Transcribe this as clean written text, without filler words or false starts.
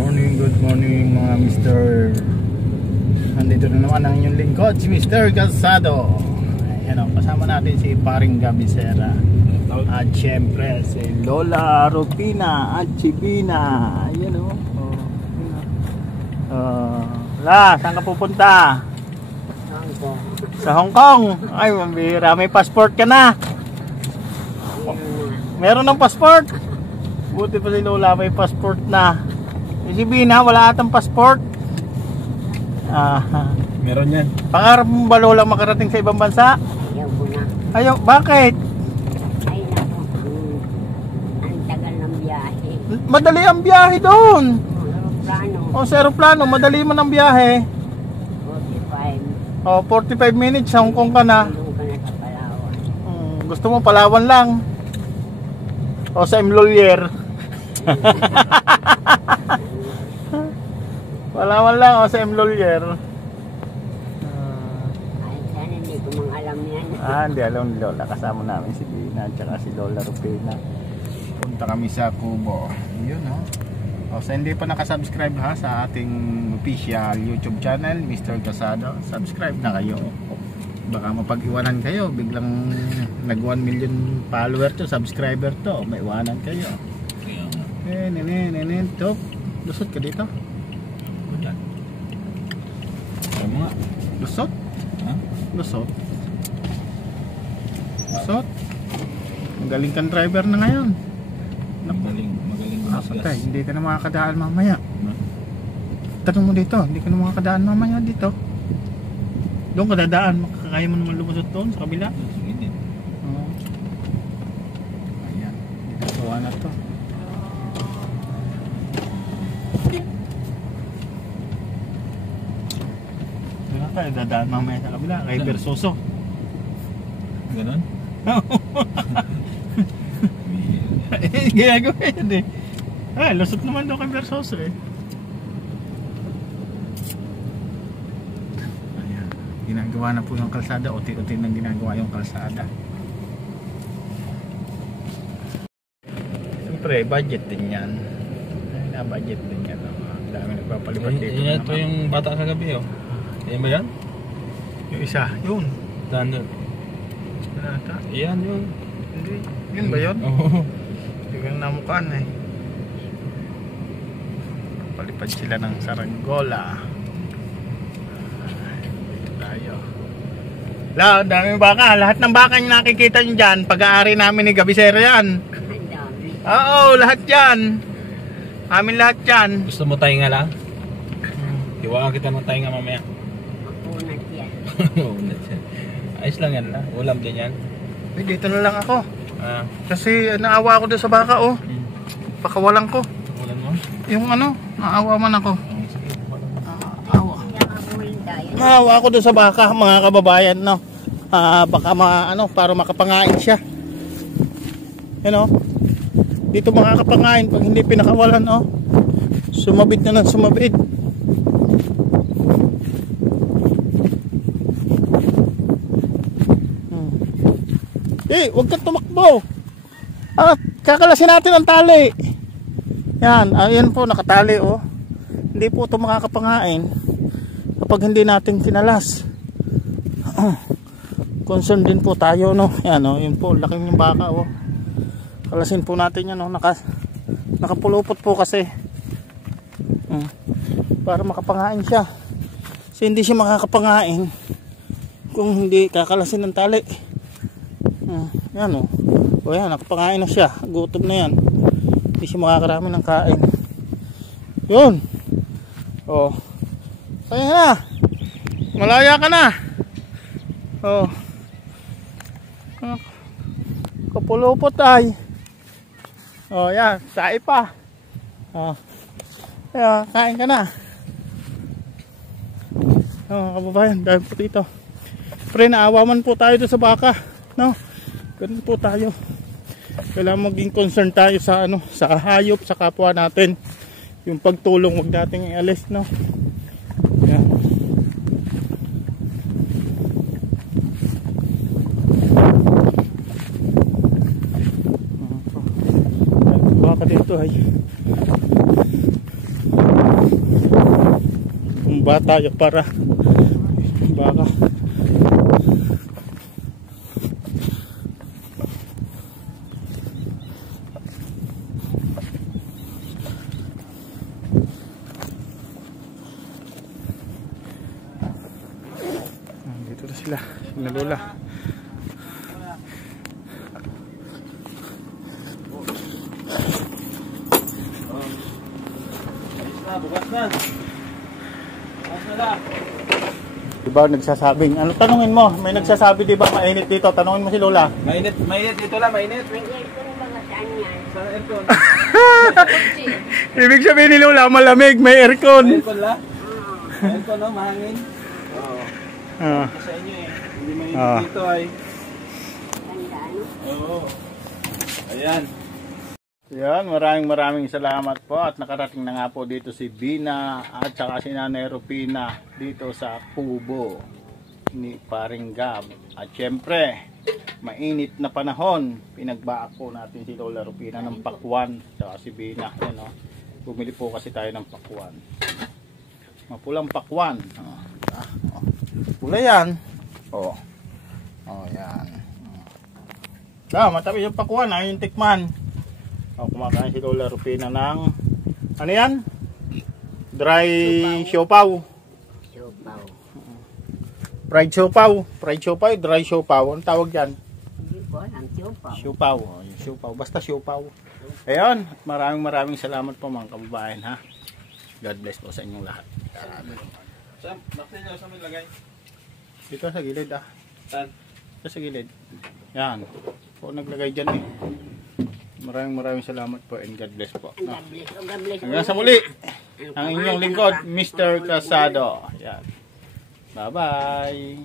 Good morning mga mister. Nandito na naman ang inyong lingkod, si Mr. Calzado. Ayan o, kasama natin si Paring Gabisera. At syempre si Lola Rupina at Chibina. Ayan o. La, saan ka pupunta? Sa Hong Kong. Ay, mambira, may passport ka na. Meron ng passport. Buti pa si Lola may passport na. Si Bina wala atang passport. Meron yan. Pangarap mo ba Lola makarating sa ibang bansa? Ayaw ko na. Ayaw, bakit? Ay naku, ang tagal ng biyahe. Madali ang biyahe doon. Aeroplano, O sa aeroplano, madali man ang biyahe. 45. O 45 minutes sa Hong Kong ka na. Doon ka na sa Palawan. Gusto mo Palawan lang. O sa Imlolier. Palawan lang o sa Imlolier. Ay, sana hindi ko mang alam yan. Hindi alam ni Lola. Kasama namin si Bina at saka si Lola Rupina. Punta kami sa Kubo. Yun o. O sa hindi pa nakasubscribe ha sa ating official YouTube channel, Mr. Calzado, subscribe na kayo. Baka mapag-iwanan kayo. Biglang nag 1 million follower to, subscriber to. May iwanan kayo. Top. Lusot ka dito? Wala. Ano nga? Lusot? Ha? Lusot? Lusot? Magaling kang driver na ngayon. Magaling Patay, hindi ka na makakadaan mamaya. Tanong mo dito, hindi ka na makakadaan mamaya dito. Doon ka dadaan, makakaya mo naman lumusot doon sa kabila. Sige din. Ayan, ginagawa na to. Doon na tayo, dadaan mamaya sa kabila, kay Versoso. Ganon? Ginagawa yun eh. Lusot naman doon kay Versoso eh. Ayan, ginagawa na po yung kalsada. Uti-uti nang ginagawa yung kalsada. Siyempre, budget din yan. Budget din yan. Dami nagpapalipat dito. Ito yung bata kagabi oh. Yan ba yan? Yung isa, yun. Standard. Nata. Yan yun. Hindi. Yun ba yun? Oo. Hindi ka namukaan eh. Palipad sila ng saranggola. Tayo. La, dami baka. Lahat ng baka yung nakikita nyo dyan, pag-aari namin ni Gabisera yan. Ang dami. Oo, lahat yan. Amin lahat yan. Gusto mo tayo nga lang? Iwakan kita ng tayo nga mamaya. Mapunat yan. Ayos lang yan na. Ulam din yan. Dito na lang ako. Ah. Kasi naawa ako doon sa baka oh. Pakawalan ko. Ulam mo? Yung ano, naawa man ako. Sige. Awa. Kaya ako yung dahil. Naawa ako doon sa baka, mga kababayan, no. Baka para makapangain siya. Yan oh. Dito makakapangain pag hindi pinakawalan oh. Sumabit na ng sumabit. Huwag kang tumakbo. Kakalasin natin ang tali. Yan, ayan po nakatali oh. Hindi po ito makakapangain kapag hindi natin kinalas. Concern din po tayo no. Yan oh, yun po, laking yung baka oh. Kalasin po natin yan oh, nakapulupot po kasi. Para makapangain siya. Kasi hindi siya makakapangain kung hindi kakalasin ng tali. Yan o. O yan, nakapangain na siya. Gutom na yan. Hindi siya makakarami ng kain. Yun. O. Kaya na. Malaya ka na. O. Kapulupot ay. O yan, sae pa. O. Kaya, kain ka na. O, kababayan, dahil po dito. Pre, naawa man po tayo doon sa baka. No? Ganun po tayo. Kailangan maging concern tayo sa sa hayop, sa kapwa natin. Yung pagtulong, wag nating ialis, no. Yan. Baka dito ay bata yung para baka. Dito na sila Lola. Bukas na. Bukas na lang. Diba nagsasabing, ano tanungin mo? May nagsasabi diba mainit dito? Tanungin mo si Lola. Mainit dito lang, mainit. May aircon mga saan yan? Sa aircon. Ibig sabihin ni Lola, malamig, may aircon. Aircon lang? Aircon, no? Mahangin. Oo. Ah. Sa inyo eh. Hindi mainit dito ay. Tandaan. Oo. Ayan. Yan, maraming salamat po at nakarating na nga po dito si Bina at saka si Nanay Rupina dito sa kubo ni Paring Gab. At syempre, mainit na panahon, pinagbaak po natin si Lola Rupina ng pakwan at saka si Bina. Yan, oh. Bumili po kasi tayo ng pakwan. Mapulang pakwan. Oh. Pula yan. Oh, yan. Matabi yung pakwan, yung tikman. Kumakain si Lola Rupina ng ano yan? Dry siopaw. Siopaw. Fried siopaw. Fried siopaw, dry siopaw. Anong tawag dyan? Hindi ko alam, siopaw. Siopaw. Yung siopaw. Basta siopaw. Ayun. Maraming salamat po mga kababayan, ha. God bless po sa inyong lahat. Sam, bakit nyo sa lagay? Dito sa gilid, ah. Saan? Dito sa gilid. Yan. Po naglagay dyan eh. Maraming salamat po and God bless po. God bless. Oh, God bless. Hanggang sa muli, ang inyong lingkod, Mr. Casado. Yan. Bye-bye.